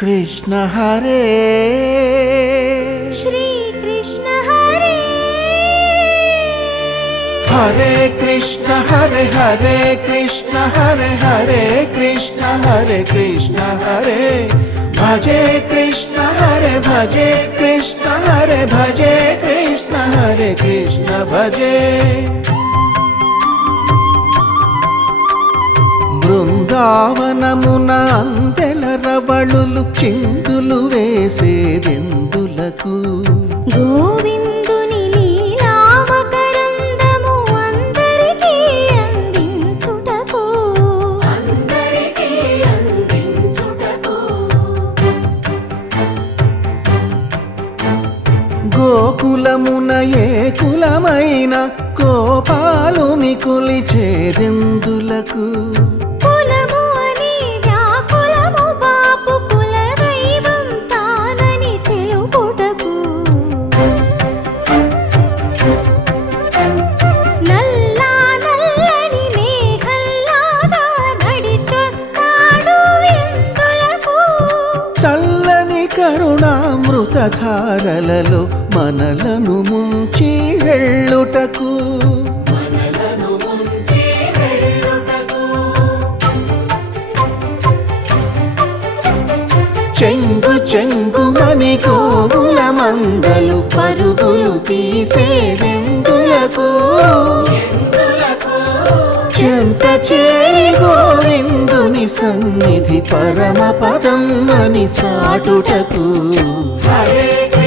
कृष्ण हरे। श्री कृष्ण हरे। हरे कृष्ण हरे हरे कृष्ण हरे हरे कृष्ण हरे कृष्ण हरे। भजे कृष्ण हरे भजे कृष्ण हरे भजे कृष्ण हरे कृष्ण भजे। బృందావనమున అందెల రవళులు చిందులు వేసేదెందులకు? గోవిందుని లీలామకరందము అందరికీ అందించుటకు. గోకులమున ఏ కులమైన కోపాలుని కొలిచేదెందులకు? కరుణామృతధారలలో మనలను ముంచి వెళ్ళుటకు. చెంగు చెంగు మణి కోగుల మంగలు పరుగులు తీసేదెం చేరి గోవిందుని సన్నిధి పరమ పదం అని చాటుటకు. హరే